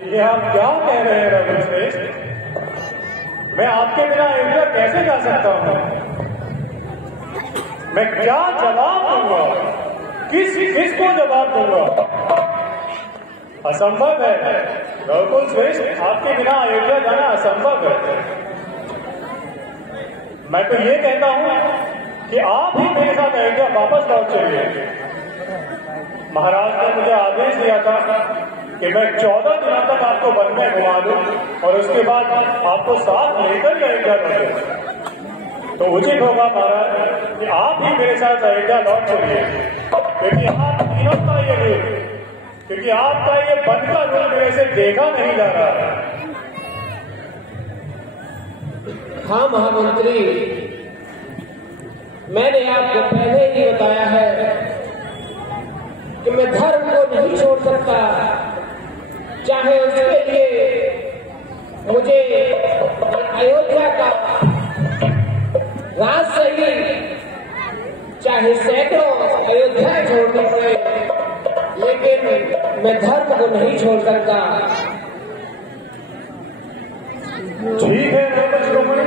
ये आप क्या कह रहे हैं रघुश्रेष्ठ? मैं आपके बिना अयोध्या कैसे जा सकता हूँ? मैं क्या जवाब दूंगा? किसको जवाब दूंगा? असंभव है रघुश्रेष्ठ, आपके बिना अयोध्या जाना असंभव है। मैं तो ये कहता हूँ कि आप ही मेरे साथ अयोध्या वापस लौट चलिए। महाराज ने मुझे आदेश दिया था कि मैं 14 दिनों तक आपको वन में घुमा दूं और उसके बाद आपको साथ लेकर ही अयोध्या लौटे। तो उचित होगा महाराज कि आप ही मेरे साथ अयोध्या लौट चलिए, क्योंकि आपका ये वन का रूप मेरे से देखा नहीं जा रहा है। हाँ महामंत्री, मैंने आपको पहले ही बताया है कि मैं धर्म को नहीं छोड़ सकता, चाहे उसके लिए मुझे अयोध्या का राज सही, चाहे सैकड़ों अयोध्या छोड़नी पड़े, लेकिन मैं धर्म को नहीं छोड़ सकता। ठीक है शिरोमणि,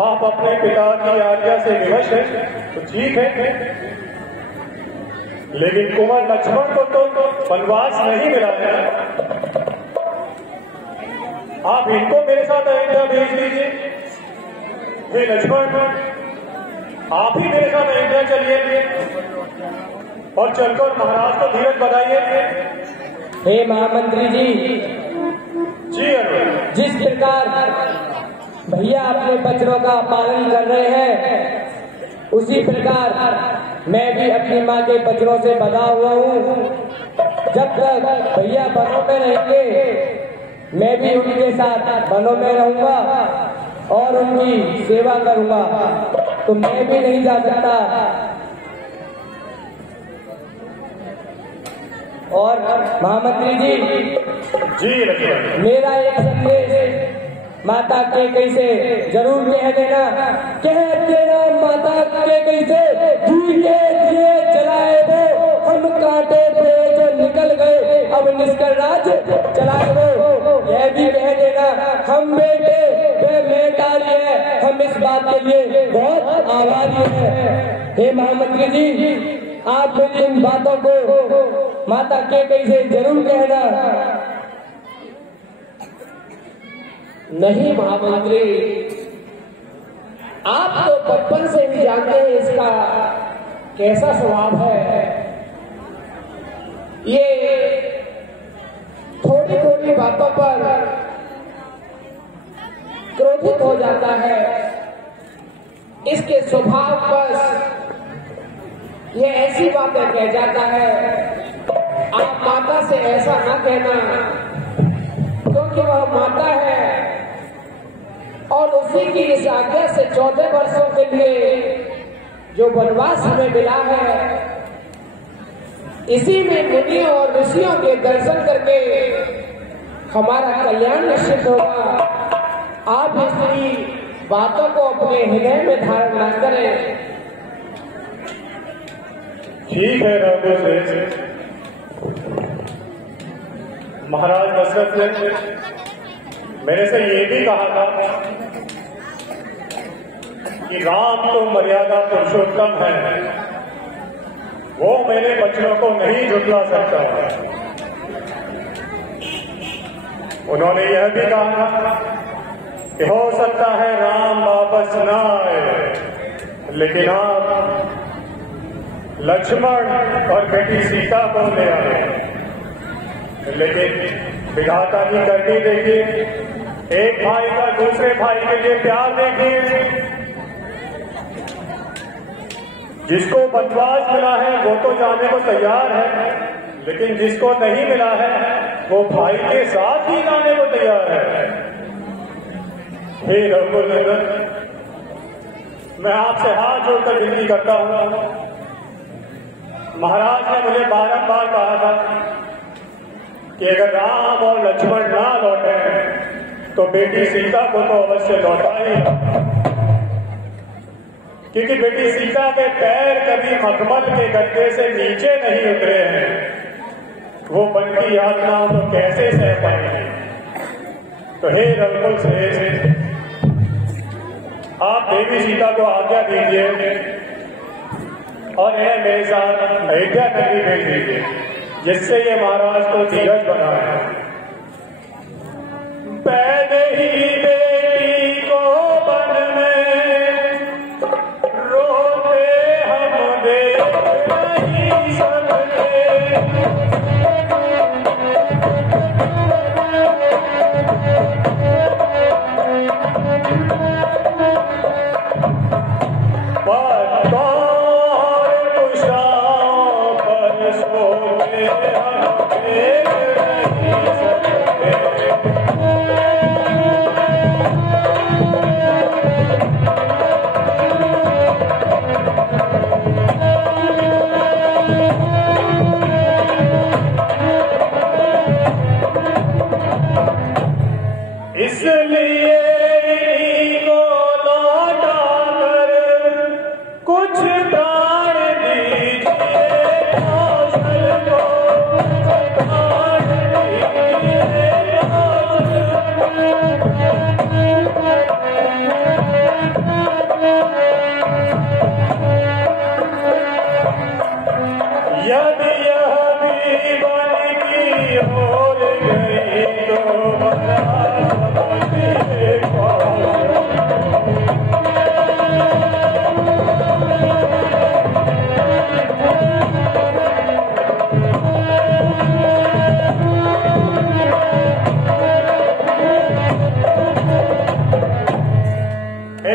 आप अपने पिता की आज्ञा से विवश हैं तो ठीक है, लेकिन कुंवर लक्ष्मण को तो वनवास नहीं मिला है। आप इनको मेरे साथ अयोध्या भेज दीजिए। हे लक्ष्मण, आप ही मेरे साथ अयोध्या चलिए और चलकर महाराज को धीरज बधाइए। हे महामंत्री जी, जिस प्रकार भैया अपने वचनों का पालन कर रहे हैं, उसी प्रकार मैं भी अपनी माँ के वचनों से बंधा हुआ हूँ। जब तक भैया वनों में रहेंगे, मैं भी उनके साथ वनों में रहूंगा और उनकी सेवा करूंगा, तो मैं भी नहीं जा सकता। और महामंत्री जी, मेरा एक संदेश माता कैकेयी से जरूर कह देना माता कैकेयी से, दिए जलाए वो हम कांटे थे जो निकल गए, अब निष्कर राज चलाए वो। यह भी कह देना हम बेटे वे मेहतारी है, हम इस बात के लिए बहुत आभारी है। हे महामंत्री जी, आप मेरी इन बातों को माता कैकेयी से जरूर कहना। नहीं महामंत्री, आप तो बचपन से ही जानते हैं इसका कैसा स्वभाव है। ये थोड़ी थोड़ी बातों पर क्रोधित हो जाता है, इसके स्वभाव पर ये ऐसी बातें कह जाता है। आप माता से ऐसा ना कहना, क्योंकि वह माता है और उसी की इस आज्ञा से 14 वर्षों के लिए जो वनवास हमें मिला है, इसी में मुनियों और ऋषियों के दर्शन करके हमारा कल्याण निश्चित होगा। आप इसकी बातों को अपने हृदय में धारण न करें। ठीक है रघुश्रेष्ठ, महाराज दशरथ ने मेरे से ये भी कहा था कि राम तो मर्यादा पुरुषोत्तम है, वो मेरे वचनों को नहीं झुठला सकता। उन्होंने यह भी कहा कि हो सकता है राम वापस न आए, लेकिन आप लक्ष्मण और बेटी सीता को ले आए। लेकिन विधाता की करनी देखिए, एक भाई का दूसरे भाई के लिए प्यार देखिए। जिसको वनवास मिला है वो तो जाने को तैयार है, लेकिन जिसको नहीं मिला है वो भाई के साथ ही जाने को तैयार है। हे रघुनंदन, मैं आपसे हाथ जोड़कर विनती करता हूँ। महाराज ने मुझे बारंबार कहा था कि अगर राम और लक्ष्मण ना लौटे तो बेटी सीता को तो अवश्य लौटा ही, क्योंकि बेटी सीता के पैर कभी मखमल के गद्दे से नीचे नहीं उतरे हैं। वो वन की यातना तो कैसे सह पाएंगे। तो हे रघुकुल श्रेष्ठ, आप देवी सीता को आज्ञा दीजिए और इन्हें मेरे साथ अयोध्या नगरी भेज दीजिए, जिससे ये महाराज को धीरज बनाए। पहले ही बेटी को वन में रोते हम देख नहीं सकते, इसलिए को लौटा कर कुछ प्राण दीजिए, कौशल को प्राण दीजिए, यदि यह भी वन की ओर गई तो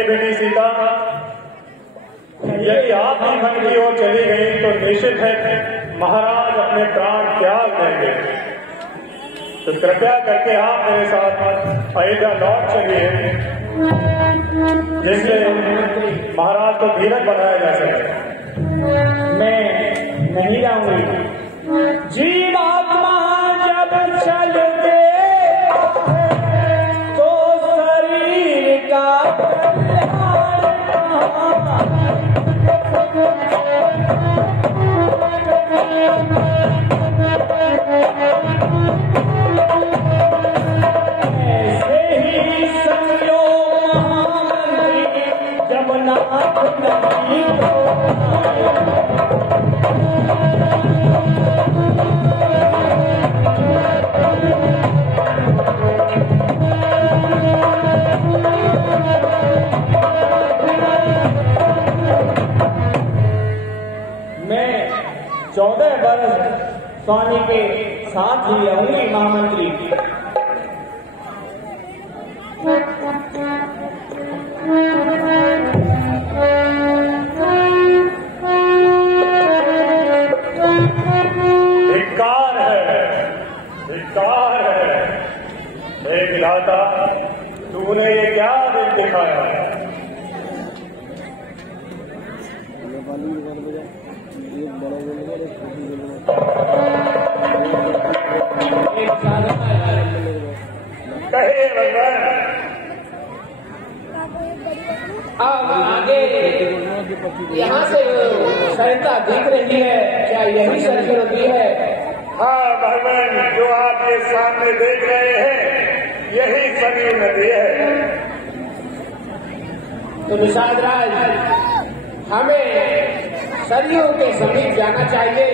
बेटी सीता, यदि आप भी वन की ओर चली गई तो निश्चित है महाराज अपने प्राण त्याग देंगे। तो कृपया करके आप मेरे साथ अयोध्या लौट चलिए, जिससे महाराज को धीरज बनाया जा सके। मैं नहीं जाऊंगी। जीवात्मा जब चल दे तो शरीर का ऐसे ही समझो महामंत्री, जब नाथ नहीं मैं 14 वर्ष स्वामी के साथ ही रहूंगी महामंत्री। धिक्कार है, धिक्कार है। हे विधाता, तूने ये क्या दिन दिखाया? कहे भगवान, अब आगे यहाँ से सरिता दिख रही है, क्या यही सरयू नदी है? हाँ भगवान, जो आप ये सामने देख रहे हैं यही सरयू नदी है। तो निषाद राज, हमें सरयू के समीप जाना चाहिए।